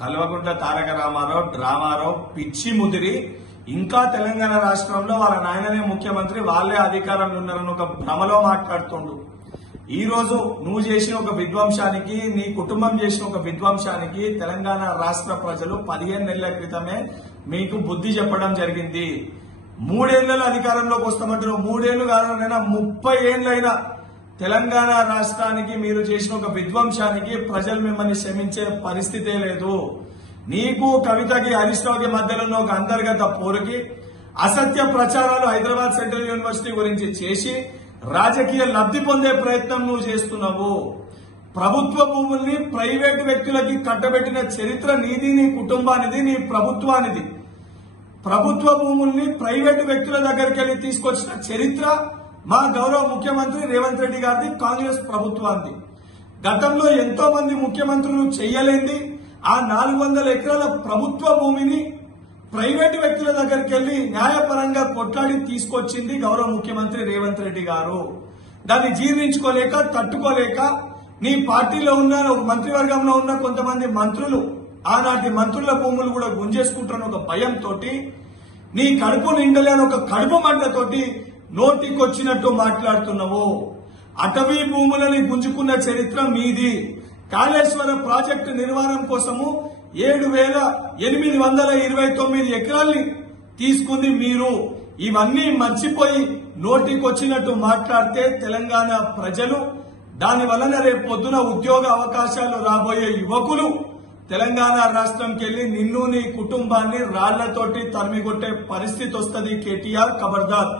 కల్వకుంట్ల తారక రామారావు డ్రామారావు పిచ్చి ముదిరి ఇంకా తెలంగాణ రాష్ట్రంలో వాళ్ళ నాయననే ముఖ్యమంత్రి, వాళ్లే అధికారంలో ఉన్నారని ఒక భ్రమలో మాట్లాడుతుండు. ఈ రోజు నువ్వు చేసిన ఒక విధ్వంసానికి, నీ కుటుంబం చేసిన ఒక విధ్వంసానికి తెలంగాణ రాష్ట్ర ప్రజలు 15 నెలల క్రితమే మీకు బుద్ధి చెప్పడం జరిగింది. 3 ఏళ్లలో అధికారంలోకి వస్తామంటారు. 3 ఏళ్లు కాదనైనా 30 ఏళ్లైనా తెలంగాణ రాష్ట్రానికి మీరు చేసిన ఒక విధ్వంసానికి ప్రజలు మిమ్మల్ని క్షమించే పరిస్థితే లేదు. నీకు కవితకి హరీష్ రావుకి మధ్యలో ఉన్న ఒక అంతర్గత పోరుకి అసత్య ప్రచారాలు హైదరాబాద్ సెంట్రల్ యూనివర్సిటీ గురించి చేసి రాజకీయ లబ్ధి పొందే ప్రయత్నం నువ్వు చేస్తున్నావు. ప్రభుత్వ భూముల్ని ప్రైవేటు వ్యక్తులకి కట్టబెట్టిన చరిత్ర నీది, నీ కుటుంబానిది, నీ ప్రభుత్వానిది. ప్రభుత్వ భూముల్ని ప్రైవేటు వ్యక్తుల దగ్గరికి వెళ్లి తీసుకొచ్చిన చరిత్ర మా గౌరవ ముఖ్యమంత్రి రేవంత్ రెడ్డి గారిది, కాంగ్రెస్ ప్రభుత్వానికి. గతంలో ఎంతో మంది ముఖ్యమంత్రులు చెయ్యలేంది ఆ 400 ఎకరాల ప్రభుత్వ భూమిని ప్రైవేటు వ్యక్తుల దగ్గరికి వెళ్లి న్యాయపరంగా కొట్లాడి తీసుకొచ్చింది గౌరవ ముఖ్యమంత్రి రేవంత్ రెడ్డి గారు. దాన్ని జీర్ణించుకోలేక, తట్టుకోలేక నీ పార్టీలో ఉన్న ఒక మంత్రివర్గంలో ఉన్న కొంతమంది మంత్రులు ఆనాటి మంత్రుల భూములు కూడా గుంజేసుకుంటున్న ఒక భయంతో, నీ కడుపు నిండలేని ఒక కడుపు మంటతోటి నోటికొచ్చినట్టు మాట్లాడుతున్నావు. అటవీ భూములని గుంజుకున్న చరిత్ర మీది. కాళేశ్వర ప్రాజెక్టు నిర్మాణం కోసము 7,829 ఎకరాల్ని తీసుకుంది మీరు. ఇవన్నీ మర్చిపోయి నోటికొచ్చినట్టు మాట్లాడితే తెలంగాణ ప్రజలు, దాని వలన రేపు పొద్దున ఉద్యోగ అవకాశాలు రాబోయే యువకులు తెలంగాణ రాష్ట్రంకి వెళ్లి నిన్ను, నీ కుటుంబాన్ని రాళ్లతోటి తరిమికొట్టే పరిస్థితి వస్తుంది. కేటీఆర్, ఖబర్దార్.